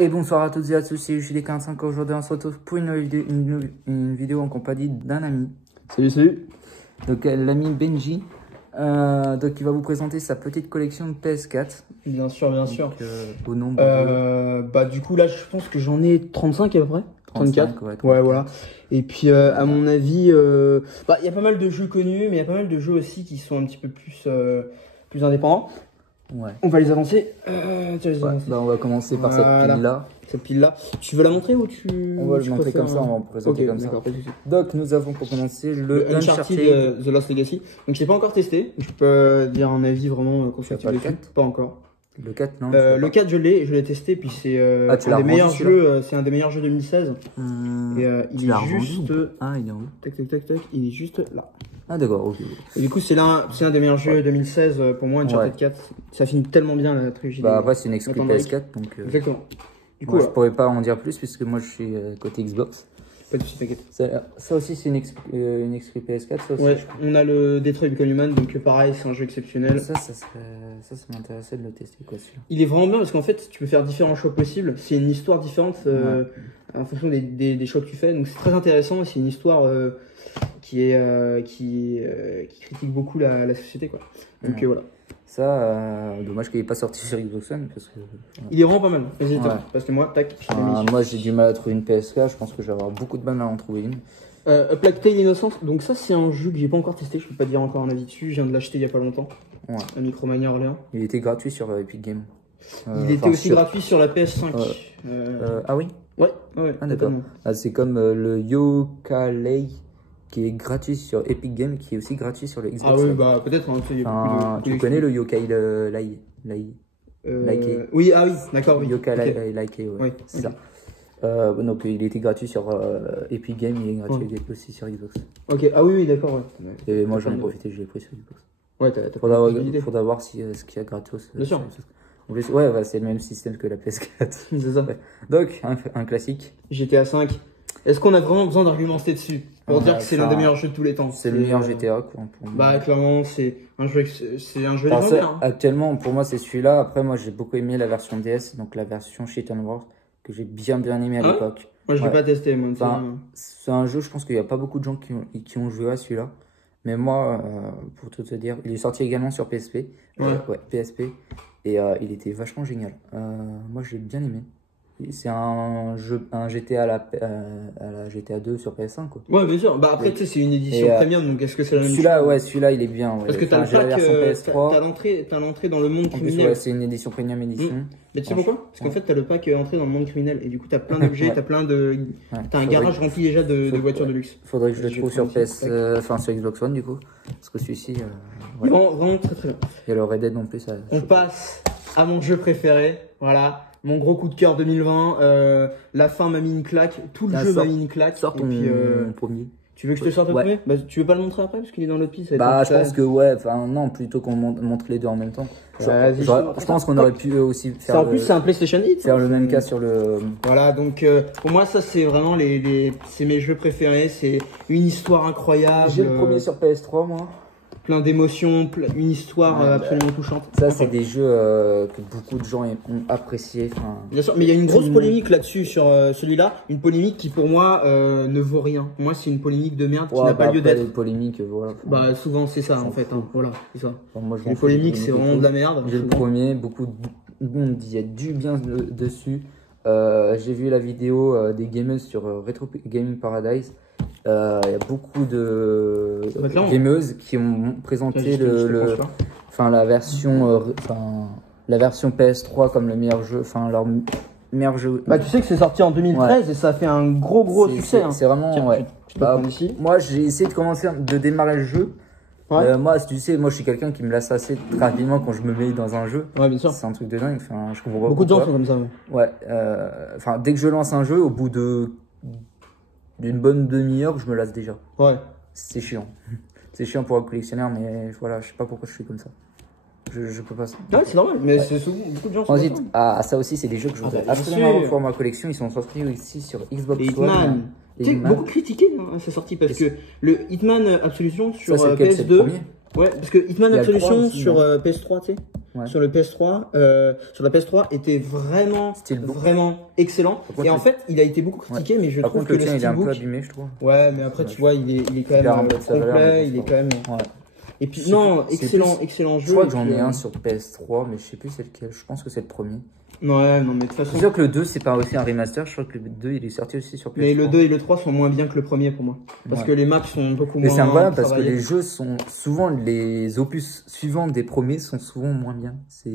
Et bonsoir à toutes et à tous, c'est UJD45. Aujourd'hui on se retrouve pour une vidéo en compagnie d'un ami. Salut. Donc l'ami Benji, donc il va vous présenter sa petite collection de PS4. Bien sûr. Au nombre bah du coup là je pense que j'en ai 35 à peu près. 34. Ouais, voilà. Et puis à mon avis, bah il y a pas mal de jeux connus, mais il y a pas mal de jeux aussi qui sont un petit peu plus indépendants. Ouais. On va les avancer. Bah, on va commencer par cette pile-là. Cette pile-là. Tu veux la montrer ou tu... On va le montrer comme ça, on va en présenter comme ça. Donc nous avons pour commencer le Uncharted The Lost Legacy. Donc je l'ai pas encore testé. Je peux dire un avis vraiment constructif dessus. Pas encore. Le 4 non. Le 4 je l'ai testé, puis c'est un des meilleurs jeux, c'est un des meilleurs jeux 2016. Et il est juste... Ah, il est en haut. Tac, il est juste là. Ah d'accord, ok. Et du coup c'est un des meilleurs jeux 2016 pour moi, Uncharted 4. Ça finit tellement bien la trilogie. Bah après c'est une exclu PS4 donc... Exactement. Du coup, moi, je pourrais pas en dire plus puisque moi je suis côté Xbox. Pas de soucis, t'inquiète. Ça aussi c'est une exclu PS4 ça aussi. Ouais, on a le Detroit Become Human, donc pareil c'est un jeu exceptionnel. Ça m'intéressait de le tester quoi celui-là. Il est vraiment bien parce qu'en fait tu peux faire différents choix possibles. C'est une histoire différente en fonction des choix que tu fais. Donc c'est très intéressant. C'est une histoire qui critique beaucoup la société quoi. Donc voilà. Ça, dommage qu'il n'est pas sorti sur Xbox One parce que... Il est vraiment pas mal, n'hésite pas, parce que moi, tac, moi j'ai du mal à trouver une PSK, je pense que je vais avoir beaucoup de mal à en trouver une. A Plague Tale Innocence, donc ça c'est un jeu que j'ai pas encore testé, je peux pas te dire encore un avis dessus, je viens de l'acheter il y a pas longtemps, à Micromania Orléans. Il était gratuit sur Epic Games. Il était aussi gratuit sur la PS5. Ah oui? Ouais. Ah d'accord. Ah, c'est comme le Yooka-Laylee qui est gratuit sur Epic Games, qui est aussi gratuit sur le Xbox. Ah oui, bah peut-être. Tu connais le Yooka-Laylee? Oui, d'accord, oui. Yooka-Laylee, ouais, c'est ça. Donc il était gratuit sur Epic Games, il est gratuit aussi sur Xbox. Ok, ah oui, d'accord, ouais. Et moi j'en ai profité, je l'ai pris sur Xbox. Ouais, faudra voir si ce qu'il y a gratos. Bien sûr. En plus, ouais, c'est le même système que la PS4. C'est ça. Ouais. Donc, un classique. GTA 5. Est-ce qu'on a vraiment besoin d'argumenter dessus pour dire que c'est l'un des meilleurs jeux de tous les temps? C'est le meilleur GTA, quoi. Bah, clairement, c'est un jeu légendaire. Actuellement, pour moi, c'est celui-là. Après, moi, j'ai beaucoup aimé la version DS, donc la version Cheat and Wars, que j'ai bien aimé à l'époque. Moi, je l'ai pas testé, moi. C'est un jeu, je pense qu'il n'y a pas beaucoup de gens qui ont joué à celui-là. Mais moi, pour tout te dire, il est sorti également sur PSP. PSP. Et il était vachement génial. Moi, je l'ai bien aimé. C'est un GTA à la GTA 2 sur PS5 quoi. Ouais bien sûr, bah après tu sais c'est une édition premium donc est-ce que c'est la même chose? Celui-là il est bien parce que t'as la version PS3, t'as l'entrée dans le monde criminel. Ouais, c'est une édition premium édition. Mais tu sais pourquoi? Parce qu'en fait t'as le pack entrée dans le monde criminel et du coup t'as plein d'objets, t'as un garage rempli déjà de voitures de luxe. Faudrait que je le trouve sur sur Xbox One du coup parce que celui-ci vraiment très bien. Il y a le Red Dead non plus ça. On passe à mon jeu préféré, voilà. Mon gros coup de cœur 2020, la fin m'a mis une claque, tout le jeu m'a mis une claque. Sors ton premier. Tu veux que je te sorte le premier? Bah, tu veux pas le montrer après parce qu'il est dans l'autre piste? Bah je pense que non, plutôt qu'on montre les deux en même temps. Je pense qu'on aurait pu aussi faire... En plus c'est un PlayStation Hit. Faire le même cas sur le... Voilà, donc pour moi ça c'est vraiment c'est mes jeux préférés, c'est une histoire incroyable. J'ai le premier sur PS3 moi. Plein d'émotions, une histoire absolument touchante. Ça, c'est des jeux que beaucoup de gens ont apprécié. Bien sûr, mais il y a une grosse polémique là-dessus sur celui-là. Une polémique qui, pour moi, ne vaut rien. Pour moi, c'est une polémique de merde qui n'a pas lieu d'être. Une polémique, voilà. Bah, souvent, c'est ça, en fait. Voilà, c'est ça. Moi, les polémiques, c'est vraiment de la merde. J'ai le premier, beaucoup de monde dit il y a du bien dessus. J'ai vu la vidéo des gamers sur Retro Gaming Paradise. Il y a beaucoup de gameuses qui ont présenté la version PS3 comme le meilleur jeu, leur meilleur jeu. Bah tu sais que c'est sorti en 2013 et ça a fait un gros succès. C'est vraiment moi j'ai essayé de démarrer le jeu. Moi tu sais, moi je suis quelqu'un qui me lasse assez rapidement quand je me mets dans un jeu. Ouais bien sûr. C'est un truc de dingue. Je comprends pas. Beaucoup de gens sont comme ça. Dès que je lance un jeu, au bout d'une bonne demi-heure, je me lasse déjà. Ouais. C'est chiant. C'est chiant pour un collectionneur, mais voilà, je sais pas pourquoi je suis comme ça. Je peux pas. Ouais, c'est normal, mais c'est souvent beaucoup de gens. Ensuite, ça aussi, c'est des jeux que je voudrais absolument avoir pour ma collection. Ils sont sortis ici sur Xbox One. Tu sais, beaucoup critiqué sa sortie parce que le Hitman Absolution sur PS2. Ouais, parce que Hitman Il y a le 3 Absolution aussi, sur non PS3, tu sais, Ouais. sur le PS3, sur la PS3 était vraiment, Steelbook. vraiment excellent. Par contre, Et en fait, il a été beaucoup critiqué, mais je Par trouve contre, que le le tien, il est un peu Steelbook, abîmé, je trouve. ouais, mais après, Ouais, tu vois, il est quand il a un même peu de sa valeur, complet, mais il est bon, quand même. Ouais. Et puis, Je sais non, plus, c'est excellent Je jeu. crois et que j'en puis, ai un sur PS3, mais je sais plus c'est lequel. Je pense que c'est le premier. Ouais, non, mais de toute façon. C'est sûr que le 2, c'est pas aussi un remaster. Je crois que le 2, il est sorti aussi sur PS3. Mais le 2 et le 3 sont moins bien que le premier pour moi. Parce que les maps sont beaucoup moins. Mais c'est incroyable parce que travaillés. les jeux sont souvent, les opus suivants des premiers sont souvent moins bien. C'est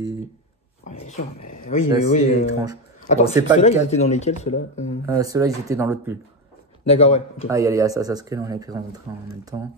Ouais, bien sûr, mais oui, assez oui. étrange. Attends, Bon, c'est pas ceux-là, le ils cas. étaient dans lesquels, ceux-là Ceux-là, ils étaient dans l'autre pull. D'accord, ouais. ok. Ah, il y a les Assassin's Creed, on les présente en même temps.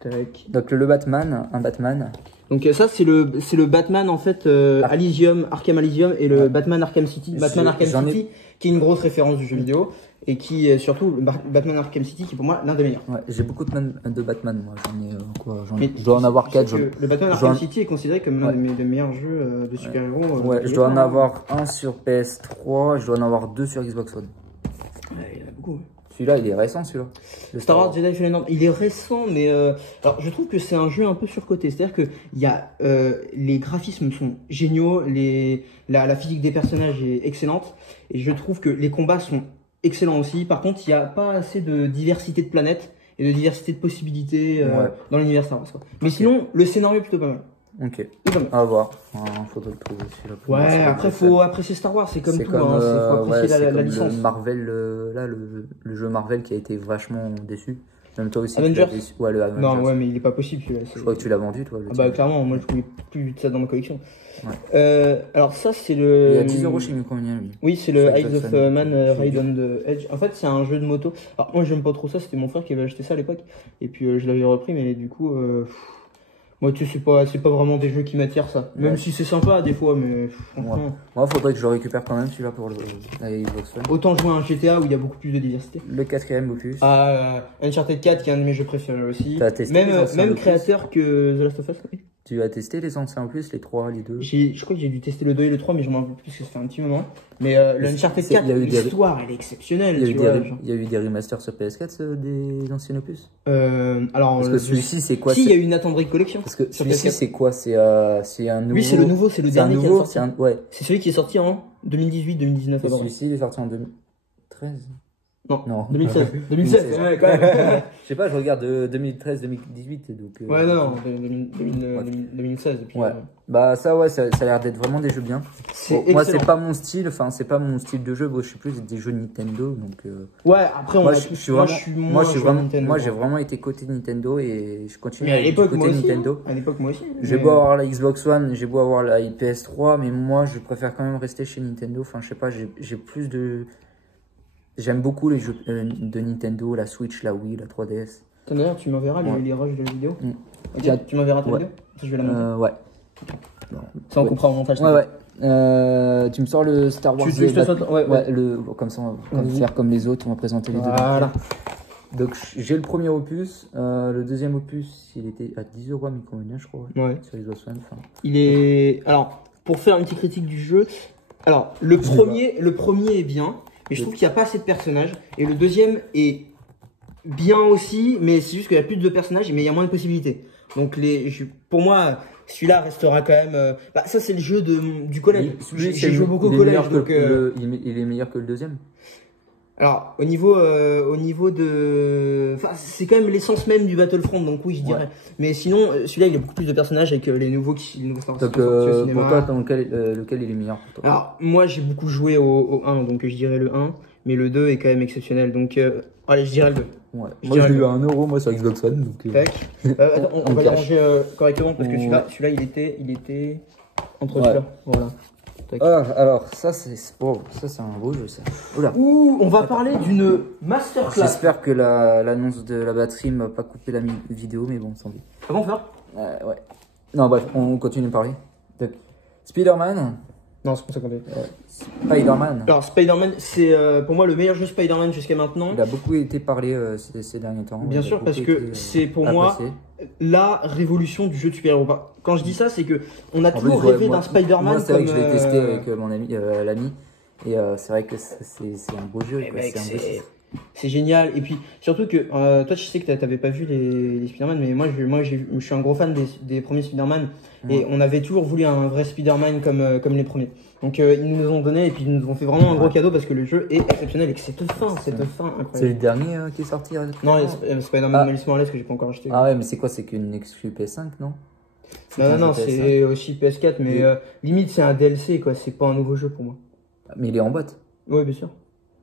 Tac. Donc le Batman, un Batman. Donc ça, c'est le Batman, en fait, Elysium, Arkham Elysium, et le Batman Arkham City. Batman Arkham City, qui est une grosse référence du jeu vidéo, et qui est surtout le Batman Arkham City, qui est pour moi l'un des meilleurs. Ouais, j'ai beaucoup de Batman, moi. J'en ai quoi Mais je dois en avoir tu sais 4. que le Batman Arkham City est considéré comme l'un des meilleurs jeux de super-héros. Ouais, je dois en avoir un sur PS3, je dois en avoir 2 sur Xbox One. Ouais, il y en a beaucoup. Celui-là, il est récent, celui-là. Le Star Wars Jedi Fallen Order, il est récent, mais alors je trouve que c'est un jeu un peu surcoté. C'est-à-dire que il y a les graphismes sont géniaux, la physique des personnages est excellente, et je trouve que les combats sont excellents aussi. Par contre, il n'y a pas assez de diversité de planètes et de diversité de possibilités dans l'univers Star Wars. Quoi. Mais sinon, le scénario est plutôt pas mal. Ok. C'est pas mal. À voir. Faudrait le trouver celui-là. Ouais, après faut apprécier Star Wars, c'est comme tout, hein, faut apprécier la licence. Le Marvel, là, le jeu Marvel qui a été vachement déçu. Même toi aussi. Avengers. Ouais, le Avengers. Non, ouais, mais il est pas possible celui-là. Je crois que tu l'as vendu, toi. Ah bah clairement, moi je voulais plus de ça dans ma collection. Ouais. Alors ça c'est le... Il y a 10 € chez Micromania, lui. Oui, c'est le Sur Eyes Xbox of One. Man Ride on the Edge. En fait, c'est un jeu de moto. Alors moi j'aime pas trop ça, c'était mon frère qui avait acheté ça à l'époque. Et puis je l'avais repris, mais du coup... Moi, tu sais, c'est pas vraiment des jeux qui m'attirent, ça. Même si c'est sympa, des fois, mais franchement... Moi, faudrait que je le récupère quand même, celui-là, pour la Xbox One. Autant jouer à un GTA où il y a beaucoup plus de diversité. Le 4ème opus. Uncharted 4, qui est un de mes jeux préférés aussi. T'as testé les anciens même opus créateur que The Last of Us, oui. Tu as testé les anciens opus, les 3, les 2? Je crois que j'ai dû tester le 2 et le 3, mais je m'en rappelle plus parce que ça fait un petit moment. Mais le Uncharted 4, l'histoire, elle est exceptionnelle. Il y a eu des remasters sur PS4 des anciens opus. Alors, parce que celui-ci, c'est quoi? Si, il y a eu une Nathan Drake Collection. Parce que celui-ci, c'est quoi? C'est un nouveau. Lui, c'est le nouveau, c'est le dernier qui est sorti. Ouais. C'est celui qui est sorti en 2018-2019. Celui-ci, il est sorti en 2013. Non, 2016. 2016, ouais, quand même. Je sais pas, je regarde 2013-2018. Donc, ouais, non, 2016. Et puis, ouais. Bah, ça, ouais, ça a l'air d'être vraiment des jeux bien. Bon, moi, c'est pas mon style, c'est pas mon style de jeu. Bon, je suis plus des jeux Nintendo. Donc, ouais, après, moi, j'ai vraiment été côté Nintendo et je continue à l'époque, côté Nintendo. À l'époque, moi aussi. J'ai beau avoir la Xbox One, j'ai beau avoir la PS3, mais moi, je préfère quand même rester chez Nintendo. Enfin, je sais pas, j'ai plus de. J'aime beaucoup les jeux de Nintendo, la Switch, la Wii, la 3DS. D'ailleurs, tu m'enverras les rushs de la vidéo. Okay. Tu m'enverras ta vidéo. Je vais la monter. Ouais. Ça, on comprend au montage. Ouais. Tu me sors le Star Wars. Tu veux que je te sorte? Ouais. Comme ça, on va faire comme les autres, on va présenter les deux. Voilà. Donc, j'ai le premier opus. Le deuxième opus, il était à 10 € à Micromania, je crois. Ouais. Sur Xbox One. Il est. Alors, pour faire une petite critique du jeu, alors, le premier est bien. Mais je trouve qu'il n'y a pas assez de personnages. Et le deuxième est bien aussi, mais c'est juste qu'il y a plus de personnages, mais il y a moins de possibilités. Donc pour moi, celui-là restera quand même... ça, c'est le jeu du collège. J'ai joué beaucoup au collège. Donc, il est meilleur que le deuxième. Alors, au niveau de... Enfin, c'est quand même l'essence même du Battlefront, donc oui, je dirais. Ouais. Mais sinon, celui-là, il y a beaucoup plus de personnages avec les nouveaux Star Wars. Donc, pour toi, lequel il est meilleur pour toi? Alors, moi, j'ai beaucoup joué au 1, donc je dirais le 1. Mais le 2 est quand même exceptionnel, donc... allez, je dirais le 2. Ouais. Moi, je l'ai eu à 1 € moi, sur Xbox One. Donc, attends, on va l'arranger correctement, parce que celui-là, il était entre celui-là. Voilà. Alors, ça c'est un beau jeu, ça. Oula. Ouh, on va parler d'une masterclass. J'espère que l'annonce de la batterie m'a pas coupé la vidéo, mais bon, sans doute. Ah bon, faire ouais. Non, bref, on continue de parler. Donc, Spider-Man. Non, c'est pour ça qu'on est. Spider-Man. Alors, Spider-Man, c'est pour moi le meilleur jeu Spider-Man jusqu'à maintenant. Il a beaucoup été parlé ces derniers temps. Bien sûr, parce que c'est pour moi la révolution du jeu de super-héros. Quand je dis ça, c'est que on a toujours rêvé d'un Spider-Man. Moi, c'est vrai que je l'ai testé avec mon ami, l'ami. Et c'est vrai que c'est un beau jeu. C'est génial. Et puis, surtout que, toi, je sais que t'avais pas vu les Spider-Man, mais moi, je suis un gros fan des premiers Spider-Man. Et on avait toujours voulu un vrai Spider-Man comme les premiers. Donc, ils nous ont donné, et puis ils nous ont fait vraiment un gros cadeau parce que le jeu est exceptionnel et que cette fin incroyable. C'est le dernier qui est sorti Non, Spider-Man Miles Morales que j'ai pas encore acheté. Ah ouais, mais c'est quoi? C'est qu'une exclu PS5, non? Non, c'est aussi PS4, mais limite, c'est un DLC, quoi. C'est pas un nouveau jeu pour moi. Mais il est en boîte. Ouais, bien sûr.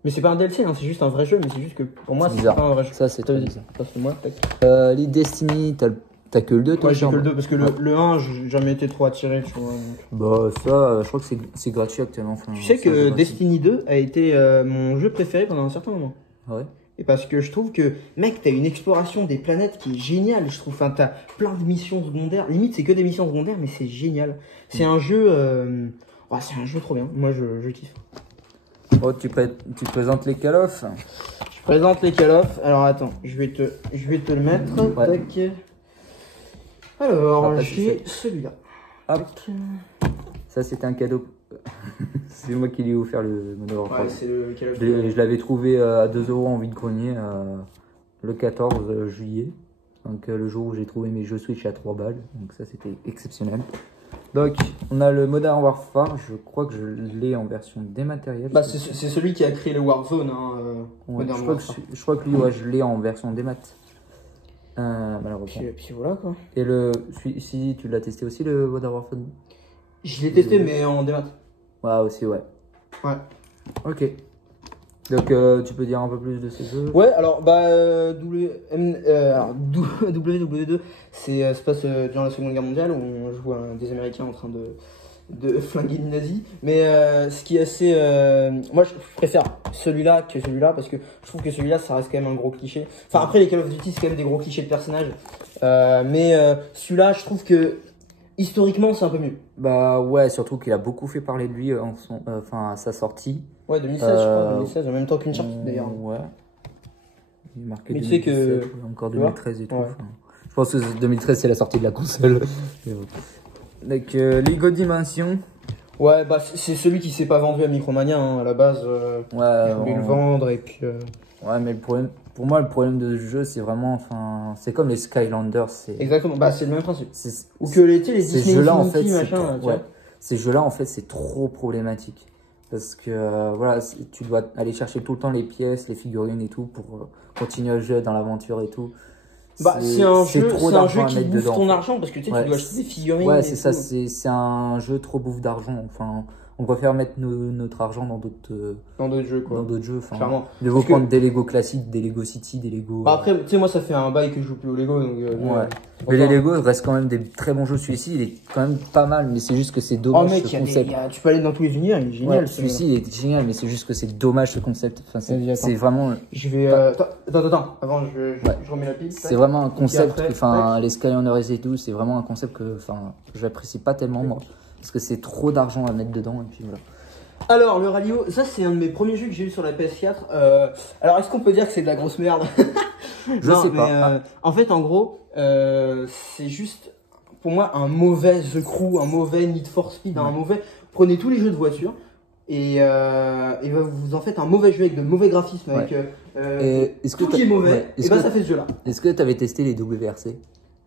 Mais c'est pas un DLC, hein, c'est juste un vrai jeu, mais c'est juste que pour moi, c'est pas un vrai jeu. Ça, c'est très bizarre. Passe-le-moi, tac. Les Destiny, t'as que le 2, toi? Ouais, j'ai que le 2, parce que le 1, j'ai jamais été trop attiré, tu vois. Bah, ça, je crois que c'est gratuit actuellement. Enfin, tu sais que Destiny 2 a été mon jeu préféré pendant un certain moment. Ah ouais? Et parce que je trouve que, mec, t'as une exploration des planètes qui est géniale, je trouve. Enfin, t'as plein de missions secondaires. Limite, c'est que des missions secondaires, mais c'est génial. C'est un jeu... c'est un jeu trop bien. Moi, je kiffe. Oh, tu présentes les Call of? Je présente les Call of. Alors, attends, je vais te le mettre. Ouais. Tac. Alors, j'ai celui-là. Hop. Ça, c'était un cadeau. C'est moi qui lui ai offert le Modern Warfare. Ouais, c'est le Call of. Je l'avais trouvé à 2 € en vide-grenier le 14 juillet. Donc le jour où j'ai trouvé mes jeux Switch à 3 balles. Donc ça, c'était exceptionnel. Donc on a le Modern Warfare. Je crois que je l'ai en version dématérielle. Bah, c'est celui qui a créé le Warzone. Ouais, je crois que lui, ouais, je l'ai en version démat. Malheureusement. Puis voilà quoi. Et si tu l'as testé aussi, le Modern Warfare? Je l'ai testé, mais en démat. Ouais, aussi, ouais. Ouais. Ok. Donc, tu peux dire un peu plus de ces jeux? Ouais, alors, WW2, se passe durant la Seconde Guerre mondiale, où on joue des Américains en train de flinguer les nazis. Mais ce qui est assez... moi, je préfère celui-là que celui-là, parce que je trouve que celui-là, ça reste quand même un gros cliché. Enfin, après, les Call of Duty, c'est quand même des gros clichés de personnages. Mais celui-là, je trouve que... historiquement, c'est un peu mieux. Bah ouais, surtout qu'il a beaucoup fait parler de lui à sa sortie. Ouais, 2016, je crois, 2016, en même temps qu'une sortie d'ailleurs. Ouais. Il est marqué mais 2017, tu sais que... encore 2013 et tout. Ouais. Je pense que 2013, c'est la sortie de la console. Donc, Lego Dimension. Ouais, bah c'est celui qui s'est pas vendu à Micromania, hein, à la base. Ouais, il voulait le vendre et puis... Ouais, mais pour moi, le problème de ce jeu, c'est vraiment, c'est comme les Skylanders. Exactement, bah c'est le même principe. Ou que les Disney ces jeux-là, en fait, machin, ces jeux-là, en fait, c'est trop problématique. Parce que, voilà, tu dois aller chercher tout le temps les pièces, les figurines et tout pour continuer le jeu dans l'aventure et tout. Bah, c'est un jeu qui bouffe dedans, ton argent parce que tu sais, tu dois acheter des figurines. Ouais, c'est ça, c'est un jeu trop bouffe d'argent. Enfin, on préfère mettre notre argent dans d'autres jeux, quoi. Dans d'autres jeux, enfin. Clairement. De vous prendre des Lego classiques, des Lego City, des Lego. Bah après, tu sais, moi, ça fait un bail que je joue plus au Lego. Donc, ouais. Mais les Lego restent quand même des très bons jeux. Celui-ci, il est quand même pas mal, mais c'est juste que c'est dommage. Oh mec, tu peux aller dans tous les univers, il est génial. Ouais, celui-ci, il est génial, mais c'est juste que c'est dommage ce concept. Enfin, c'est vraiment. Je vais. Attends, avant, je remets la pile. C'est vraiment un concept, enfin, les Skylanders et tout, c'est vraiment un concept que j'apprécie pas tellement, moi. Parce que c'est trop d'argent à mettre dedans, et puis voilà. Alors, le Rallye, ça c'est un de mes premiers jeux que j'ai eu sur la PS4. Alors, est-ce qu'on peut dire que c'est de la grosse merde? Je sais pas. En fait, en gros, c'est juste pour moi un mauvais The Crew, un mauvais Need for Speed, un mauvais. Prenez tous les jeux de voiture et vous en faites un mauvais jeu avec de mauvais graphismes, avec tout qui est mauvais. Et bah, ça fait ce jeu-là. Est-ce que tu avais testé les WRC?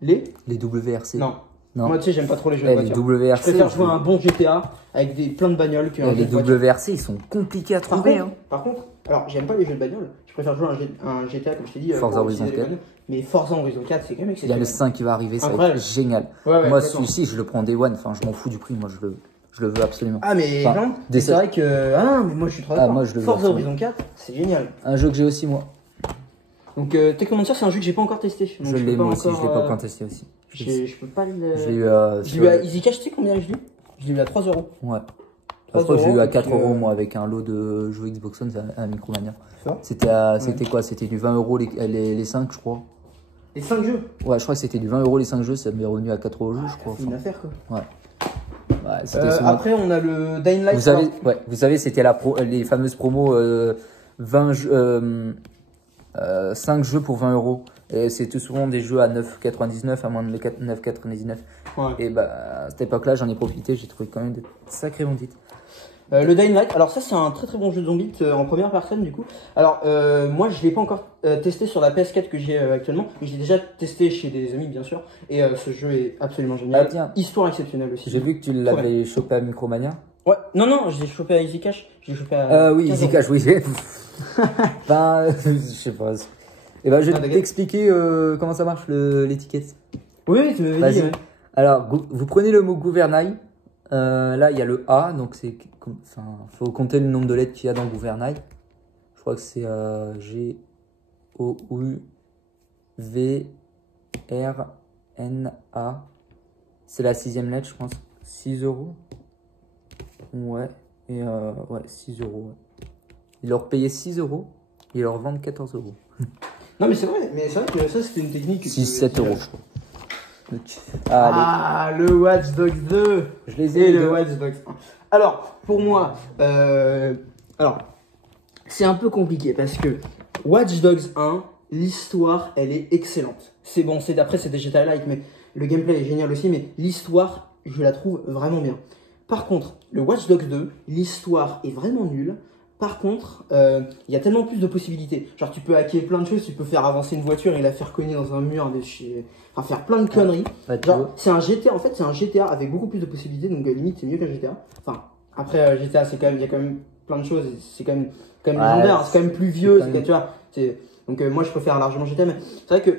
Les WRC? Non. Non. Moi, tu sais, j'aime pas trop les jeux de voiture. Les WRC, je préfère jouer à un bon GTA avec plein de bagnoles que les WRC, ils sont compliqués à trouver. Par contre, alors j'aime pas les jeux de bagnoles. Je préfère jouer à un GTA, comme je t'ai dit. Forza Horizon 4. Mais Forza Horizon 4, c'est quand même exceptionnel. Il y a le 5 qui va arriver, ça va être génial. Moi, celui-ci, je le prends Day One. Enfin, je m'en fous du prix. Moi, je le veux absolument. Ah, mais c'est vrai que. Ah, mais moi, je suis trop d'accord. Forza Horizon 4, c'est génial. Un jeu que j'ai aussi, moi. Donc, Technomancer, c'est un jeu que j'ai pas encore testé. Je l'ai, moi aussi, je l'ai pas encore testé aussi. Je peux pas le. Je l'ai eu à EasyCash, tu sais combien je l'ai eu? Je l'ai eu à 3 €. Ouais. Je crois que j'ai eu à 4 € moi avec un lot de jeux Xbox One à Micromania. C'était quoi? C'était du 20 € les 5, je crois. Les 5 jeux? Ouais, je crois que c'était du 20 € les 5 jeux, ça m'est revenu à 4 € je crois. C'est une affaire quoi. Ouais. Après, on a le Dying Light. Vous savez, c'était les fameuses promos 5 jeux pour 20 €. Et c'est tout souvent des jeux à 9,99 à moins de 9,99. Ouais. Et bah, à cette époque-là, j'en ai profité, j'ai trouvé quand même de sacrés bons titres. Le Dying Light, alors ça c'est un très très bon jeu de zombies en première personne du coup. Alors moi je l'ai pas encore testé sur la PS4 que j'ai actuellement, mais j'ai déjà testé chez des amis bien sûr. Et ce jeu est absolument génial. Ah, tiens. Histoire exceptionnelle aussi. J'ai vu que tu l'avais chopé à Micromania. Ouais, non, je l'ai chopé à Easy Cash. Je l'ai chopé à. Oui, Easy Cash, oui. Ben, je sais pas. Et ben, je vais t'expliquer comment ça marche l'étiquette. Oui, tu m'avais dit. Ouais. Alors, vous prenez le mot gouvernail. Là, il y a le A, donc c'est, enfin, faut compter le nombre de lettres qu'il y a dans gouvernail. Je crois que c'est G O U V R N A. C'est la 6e lettre, je pense. 6 €. Ouais. Et ouais, 6 €. Ouais. Ils leur payaient 6 €. Ils leur vendent 14 €. Non, mais c'est vrai que ça c'était une technique. 6-7 €, je crois. Le Watch Dogs 2. Je les ai. Et le Watch Dogs 1. Alors, pour moi, c'est un peu compliqué parce que Watch Dogs 1, l'histoire, elle est excellente. C'est bon, c'est des GTA-like, mais le gameplay est génial aussi, mais l'histoire, je la trouve vraiment bien. Par contre, le Watch Dogs 2, l'histoire est vraiment nulle. Par contre, il y a tellement plus de possibilités. Genre, tu peux hacker plein de choses, tu peux faire avancer une voiture et la faire cogner dans un mur, enfin, faire plein de conneries. Genre, c'est un GTA, en fait, c'est un GTA avec beaucoup plus de possibilités, donc limite, c'est mieux qu'un GTA. Enfin, après, GTA, il y a quand même plein de choses, c'est quand même légendaire, c'est quand même plus vieux, tu vois. Donc, moi, je préfère largement GTA, mais c'est vrai que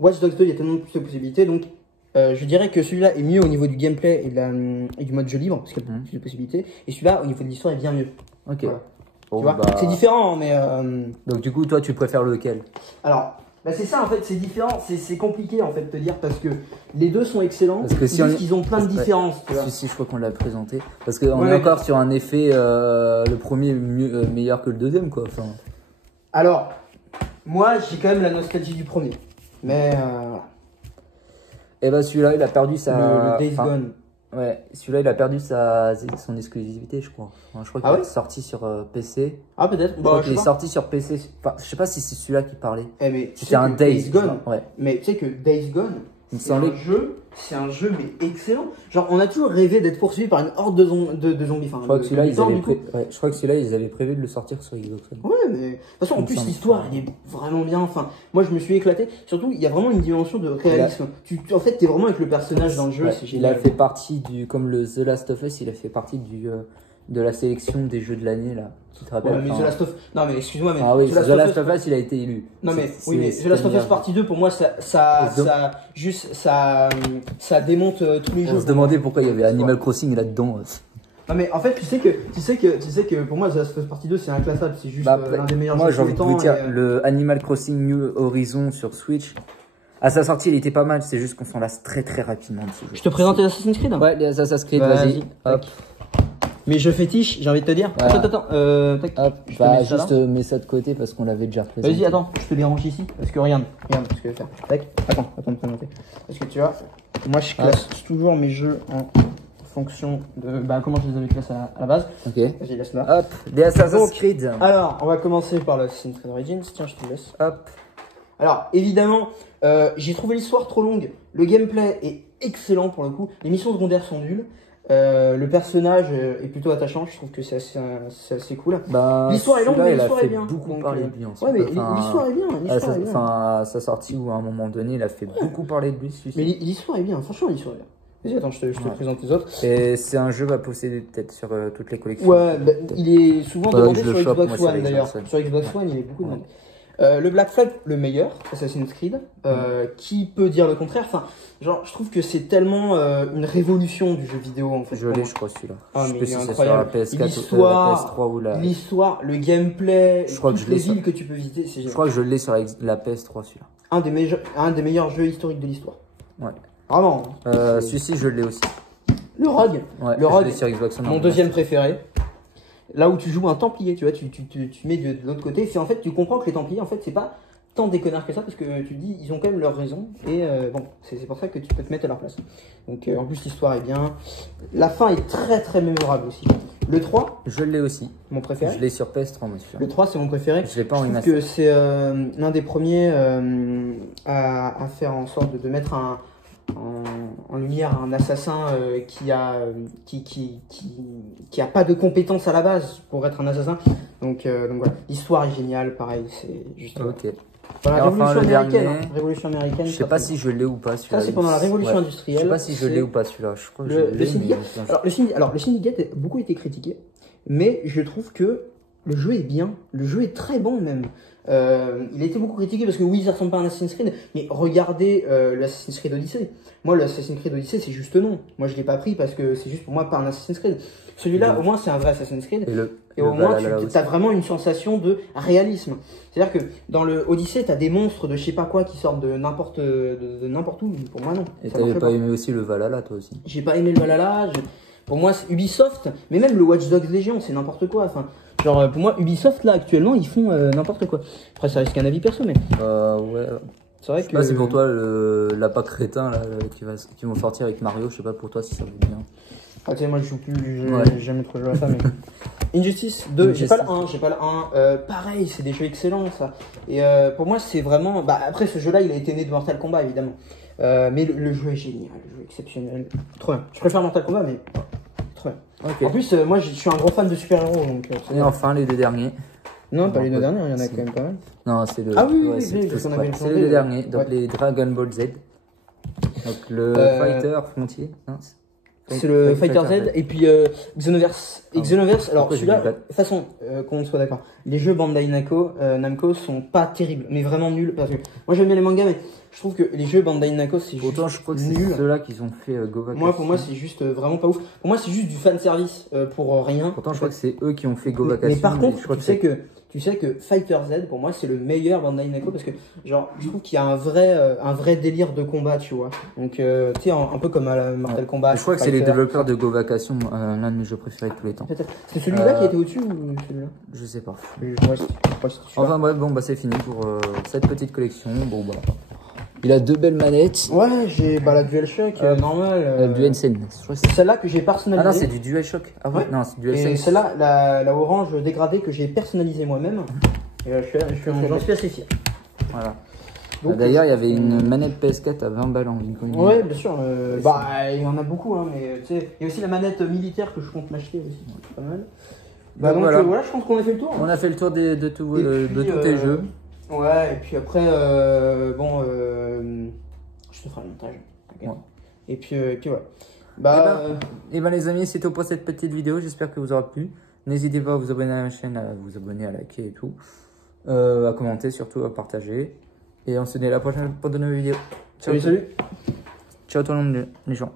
Watch Dogs 2, il y a tellement plus de possibilités, donc je dirais que celui-là est mieux au niveau du gameplay et du mode jeu libre, parce qu'il y a plus de possibilités, et celui-là, au niveau de l'histoire, est bien mieux. Ok. Voilà. Bon, tu vois, c'est différent, mais. Donc, du coup, toi, tu préfères lequel? Alors, c'est ça en fait, c'est différent, c'est compliqué en fait de te dire parce que les deux sont excellents, parce que si ils ont plein de différences. Tu vois. Si, je crois qu'on l'a présenté. Parce qu'on est encore sur un effet, le premier meilleur que le deuxième, quoi. Enfin... Alors, moi, j'ai quand même la nostalgie du premier. Mais. Et bah, celui-là, il a perdu sa. Le Days Gone. Ouais, celui-là, il a perdu son exclusivité, je crois. Enfin, je crois qu'il est sorti sur PC. Ah, peut-être. Je crois qu'il est sorti sur PC. Enfin, je sais pas si c'est celui-là qui parlait. C'était un Days Gone. Ouais. Mais tu sais que Days Gone, c'est un jeu mais excellent. Genre, on a toujours rêvé d'être poursuivi par une horde de zombies. Enfin, je crois que celui-là, ils avaient prévu de le sortir sur Xbox One. Ouais, mais de toute façon, en plus, l'histoire, elle est vraiment bien. Enfin, moi, je me suis éclaté. Surtout, il y a vraiment une dimension de réalisme. En fait, t'es vraiment avec le personnage dans le jeu. C'est génial. Il a fait partie comme le The Last of Us, il a fait partie de la sélection des jeux de l'année, là. Tu te rappelles? Ouais, mais The Last of... Non, mais excuse-moi, mais... Ah oui, The Last of Us, il a été élu. Non, mais The Last of Us partie 2, pour moi, ça démonte tous les jeux. On se demandait pourquoi il y avait Animal Crossing là-dedans. Non, mais en fait, tu sais que pour moi, The Last of Us partie 2, c'est inclassable. C'est juste l'un des meilleurs jeux. Moi, j'ai envie de vous dire, le Animal Crossing New Horizon sur Switch, à sa sortie, il était pas mal. C'est juste qu'on s'en lasse très très rapidement de ce jeu. Je te présente les Assassin's Creed? Ouais, les Assassin's Creed, vas-y. Hop. Mais je fétiche, j'ai envie de te dire. Voilà. Attends. Bah, juste mets ça de côté parce qu'on l'avait déjà présenté. Vas-y, attends, je te les range ici. Parce que regarde ce que je vais faire. Tac. Attends de présenter. Parce que tu vois, moi je classe toujours mes jeux en fonction de comment je les avais classés à la base. Ok. Vas-y, laisse là. Hop, des Assassin's Creed. Alors, on va commencer par l'Assassin's Creed Origins. Tiens, je te laisse. Hop. Alors, évidemment, j'ai trouvé l'histoire trop longue. Le gameplay est excellent pour le coup. Les missions secondaires sont nulles. Le personnage est plutôt attachant, je trouve que c'est assez cool. L'histoire est longue, mais l'histoire est bien. Beaucoup parler de lui en ouais, mais l'histoire est bien. Enfin, à sa sortie ou à un moment donné, il a fait beaucoup parler de lui. Mais l'histoire est bien, franchement, l'histoire est bien. Vas-y, attends, je te présente les autres. Et c'est un jeu à posséder peut-être sur toutes les collections. Ouais, il est souvent demandé sur Xbox One d'ailleurs. Sur Xbox One, il est beaucoup demandé. Le Black Flag, le meilleur, Assassin's Creed, qui peut dire le contraire? Enfin, genre, je trouve que c'est tellement une révolution du jeu vidéo en fait. Je l'ai, je crois, celui-là. Ah, je mais sais il est si c'est incroyable. sur la PS4 ou la PS3 ou la. L'histoire, le gameplay, je crois que toutes les villes que tu peux visiter, c'est génial. Je crois que je l'ai sur la PS3, celui-là. Un des meilleurs jeux historiques de l'histoire. Ouais. Vraiment. Celui-ci, je l'ai aussi. Le Rogue. Ouais, le Rogue, sur Xbox One. Mon deuxième préféré. Là où tu joues un Templier, tu vois, tu mets de l'autre côté. C'est en fait, tu comprends que les Templiers, en fait, c'est pas tant des connards que ça, parce que tu te dis, ils ont quand même leur raison. Et bon, c'est pour ça que tu peux te mettre à leur place. Donc, en plus, l'histoire est bien. La fin est très très mémorable aussi. Le 3. Je l'ai aussi. Mon préféré. Je l'ai sur PS3, monsieur. Le 3, c'est mon préféré. Je l'ai pas en remaster. Je trouve que c'est l'un des premiers à faire en sorte de mettre en lumière un assassin qui a pas de compétences à la base pour être un assassin. Donc voilà, l'histoire est géniale, pareil, c'est juste. Ok. Voilà, Enfin, Révolution américaine. Je sais pas si je l'ai ou pas celui-là. Ça, c'est pendant la Révolution industrielle. Je sais pas si je l'ai ou pas celui-là. Je crois que je l'ai. Alors, le Syndicate a beaucoup été critiqué, mais je trouve que le jeu est bien. Le jeu est très bon, même. Il a été beaucoup critiqué parce que oui, ça ressemble pas à un Assassin's Creed, mais regardez l'Assassin's Creed Odyssey. Moi, l'Assassin's Creed Odyssey, c'est juste non. Moi, je l'ai pas pris parce que c'est juste pour moi pas un Assassin's Creed. Celui-là, au moins, c'est un vrai Assassin's Creed. Et au moins, tu as vraiment une sensation de réalisme. C'est-à-dire que dans le Odyssey, tu as des monstres de je sais pas quoi qui sortent de n'importe où. Pour moi, non. Et t'avais pas aimé aussi le Valhalla, toi aussi? J'ai pas aimé le Valhalla. Pour moi, c'est Ubisoft, mais même le Watch Dogs Legion, c'est n'importe quoi. Enfin, genre, pour moi, Ubisoft, là, actuellement, ils font n'importe quoi. Après, ça risque un avis perso, mais. Ouais. C'est vrai que. C'est pour toi l'appât crétin là, qui vont sortir avec Mario. Je sais pas pour toi si ça vaut bien. Ah, tu sais, moi, je joue plus. J'ai jamais trop joué à ça, mais. Injustice 2, j'ai pas le 1. Pareil, c'est des jeux excellents, ça. Et pour moi, c'est vraiment. Bah, après, ce jeu-là, il a été né de Mortal Kombat, évidemment. Mais le jeu est génial, le jeu est exceptionnel. Trop bien. Je préfère Mortal Kombat, mais. Trop bien. Okay. En plus, moi, je suis un gros fan de super-héros. Et enfin, les deux derniers. Non, pas les deux derniers, il y en a quand même pas mal. Non, c'est le. Ah oui, c'est les deux derniers. Donc, les Dragon Ball Z. Donc, le Fighter Frontier. C'est le Fighter Z et puis Xenoverse. Et Xenoverse, alors celui-là, de toute façon, qu'on soit d'accord, les jeux Bandai Namco sont pas terribles, mais vraiment nuls. Parce que moi j'aime bien les mangas, mais je trouve que les jeux Bandai Namco c'est juste nul. Pourtant, je crois que c'est ceux-là qui ont fait Govaka. Moi, pour moi, c'est juste vraiment pas ouf. Pour moi, c'est juste du fanservice pour rien. Pourtant, je crois que c'est eux qui ont fait Govaka. Mais par contre, tu sais que Fighter Z, pour moi, c'est le meilleur Bandai Namco parce que, genre, je trouve qu'il y a un vrai délire de combat, tu vois. Donc, tu sais, un peu comme à Mortal Kombat. Je crois que c'est les développeurs de Govakation, l'un de mes jeux préférés de tous les temps. C'est celui-là qui était au-dessus ou celui-là? Je sais pas. Enfin, bref, bon, bah, c'est fini pour cette petite collection. Bon, bah. Il a deux belles manettes. Ouais, j'ai la DualShock normale. DualSense. C'est celle-là que j'ai personnalisée. Ah non, c'est du DualShock. Ah ouais, non, c'est du DualSense. Et celle-là, la orange dégradée que j'ai personnalisée moi-même. Et j'en suis assez fier. Voilà. D'ailleurs, il y avait une manette PS4 à 20 balles en Bitcoin. Ouais, bien sûr. Il y en a beaucoup, hein, mais tu sais, il y a aussi la manette militaire que je compte m'acheter aussi. Pas mal. Donc voilà, je pense qu'on a fait le tour. On a fait le tour de tous tes jeux. Ouais, et puis après, je te ferai le montage. Okay. Ouais. Et puis ouais. Et ben les amis, c'est tout pour cette petite vidéo. J'espère que vous aura plu. N'hésitez pas à vous abonner à la chaîne, à vous abonner, à liker et tout. À commenter, surtout à partager. Et on se dit à la prochaine pour de nouvelles vidéos. Salut. Ciao tout le monde, les gens.